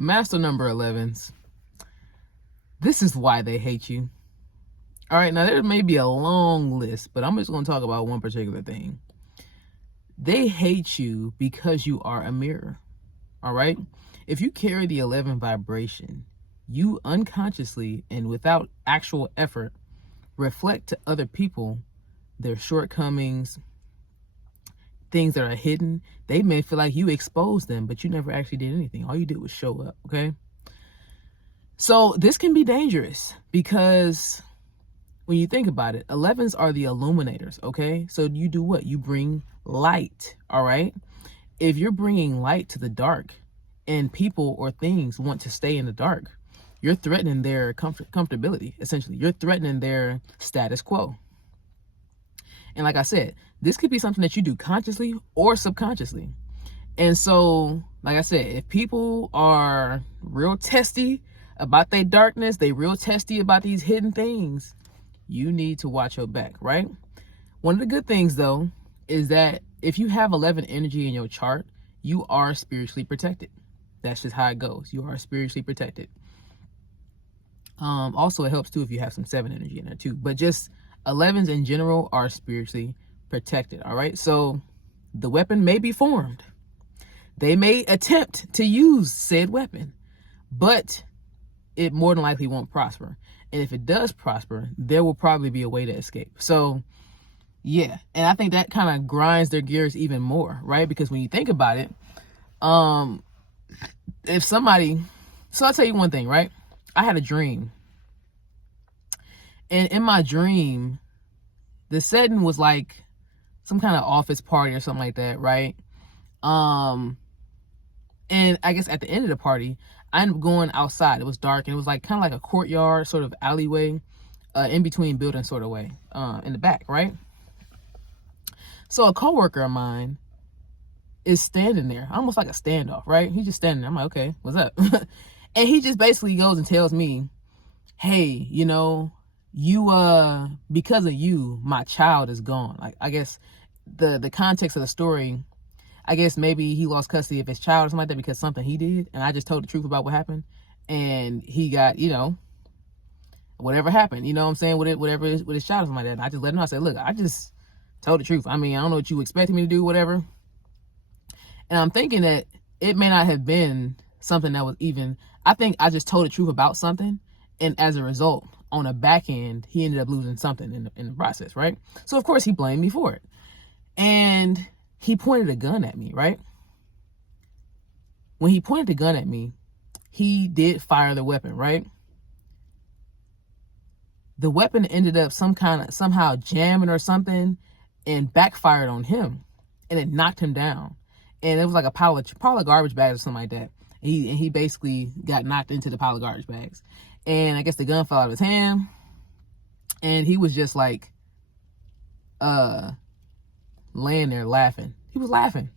Master number 11s. This is why they hate you. All right, now there may be a long list, but I'm just going to talk about one particular thing. They hate you because you are a mirror. All right? If you carry the 11 vibration, you unconsciously and without actual effort reflect to other people their shortcomings, things that are hidden. They may feel like you exposed them, but you never actually did anything. All you did was show up, okay? So this can be dangerous because when you think about it, 11s are the illuminators, okay? So you do what? You bring light, all right? If you're bringing light to the dark and people or things want to stay in the dark, you're threatening their comfortability, essentially. You're threatening their status quo. And like I said, this could be something that you do consciously or subconsciously. And so, like I said, if people are real testy about their darkness, they real testy about these hidden things, you need to watch your back, right? One of the good things, though, is that if you have 11 energy in your chart, you are spiritually protected. That's just how it goes. You are spiritually protected. Also, it helps, too, if you have some 7 energy in there, too. But just 11s in general are spiritually protected, all right? So the weapon may be formed. They may attempt to use said weapon, but it more than likely won't prosper. And if it does prosper, there will probably be a way to escape. So, yeah. And I think that kind of grinds their gears even more, right? Because when you think about it, if somebody... So I'll tell you one thing, right? I had a dream. And in my dream, the setting was like some kind of office party or something like that, right? And I guess at the end of the party, I ended up going outside. It was dark and it was like kind of like a courtyard, sort of alleyway, in between buildings sort of way, in the back, right? So a coworker of mine is standing there, almost like a standoff, right? He's just standing there. I'm like, okay, what's up? And he just basically goes and tells me, hey, you know, because of you, my child is gone. Like, I guess the context of the story, I guess maybe he lost custody of his child or something like that because something he did. And I just told the truth about what happened. And he got, you know, whatever happened, you know what I'm saying, with his child or something like that. And I just let him know. I said, look, I just told the truth. I mean, I don't know what you expected me to do, whatever. And I'm thinking that it may not have been something that was even, I think I just told the truth about something. And as a result, on a back end, he ended up losing something in the process, right? So, of course, he blamed me for it. And he pointed a gun at me, right? When he pointed the gun at me, he did fire the weapon, right? The weapon ended up somehow jamming or something and backfired on him. And it knocked him down. And it was like a pile of garbage bags or something like that. And he basically got knocked into the pile of garbage bags. And I guess the gun fell out of his hand. And he was just like, laying there laughing. He was laughing.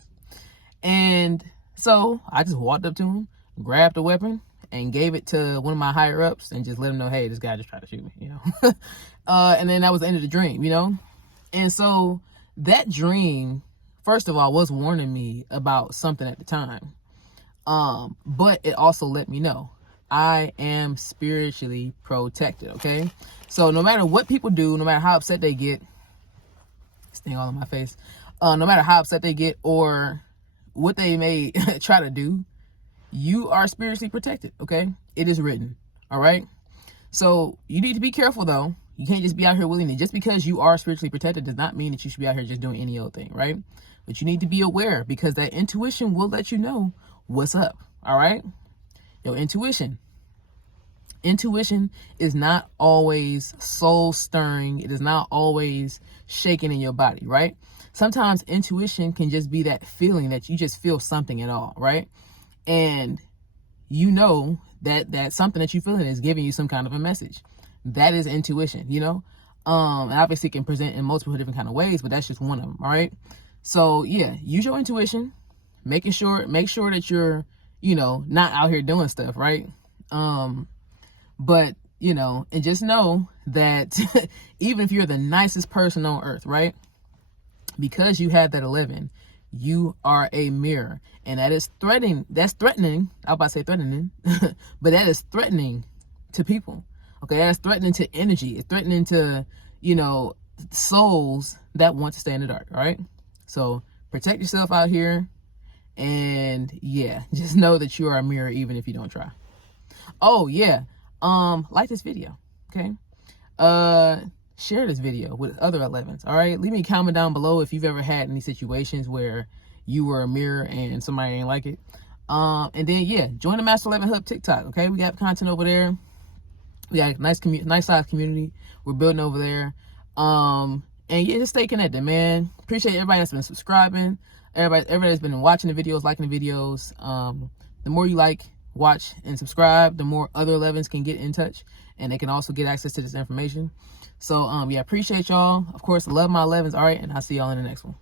And so I just walked up to him, grabbed the weapon, and gave it to one of my higher ups and just let him know, hey, this guy just tried to shoot me, you know. And then that was the end of the dream, you know. And so that dream, first of all, was warning me about something at the time. But it also let me know I am spiritually protected, okay? So no matter what people do, no matter how upset they get, staying all in my face, no matter how upset they get or what they may try to do, you are spiritually protected, okay? It is written, all right? So you need to be careful, though. You can't just be out here willingly. Just because you are spiritually protected does not mean that you should be out here just doing any old thing, right? But you need to be aware because that intuition will let you know what's up, all right? Your intuition. Intuition is not always soul stirring. It is not always shaking in your body, right? Sometimes intuition can just be that feeling that you just feel something at all, right? And you know that something that you're feeling is giving you some kind of a message. That is intuition, you know? And obviously it can present in multiple different kind of ways, but that's just one of them, all right? So yeah, use your intuition, make sure that you're, you know, not out here doing stuff, right? But, you know, and just know that even if you're the nicest person on earth, right? Because you have that 11, You are a mirror. And that is threatening. That's threatening. I was about to say threatening. But that is threatening to people. Okay, that's threatening to energy. It's threatening to, souls that want to stay in the dark. All right. So protect yourself out here. And yeah, just know that you are a mirror even if you don't try. Oh yeah. Like this video. Okay. Share this video with other 11s. All right. Leave me a comment down below if you've ever had any situations where you were a mirror and somebody ain't like it. And then yeah, join the Master 11 Hub TikTok. Okay. We got content over there. We got a nice size community we're building over there. And yeah, just stay connected, man. Appreciate everybody that's been subscribing. Everybody that's been watching the videos, liking the videos. The more you like, watch, and subscribe, the more other 11s can get in touch, and they can also get access to this information. So yeah, appreciate y'all. Of course, love my 11s. All right, and I'll see y'all in the next one.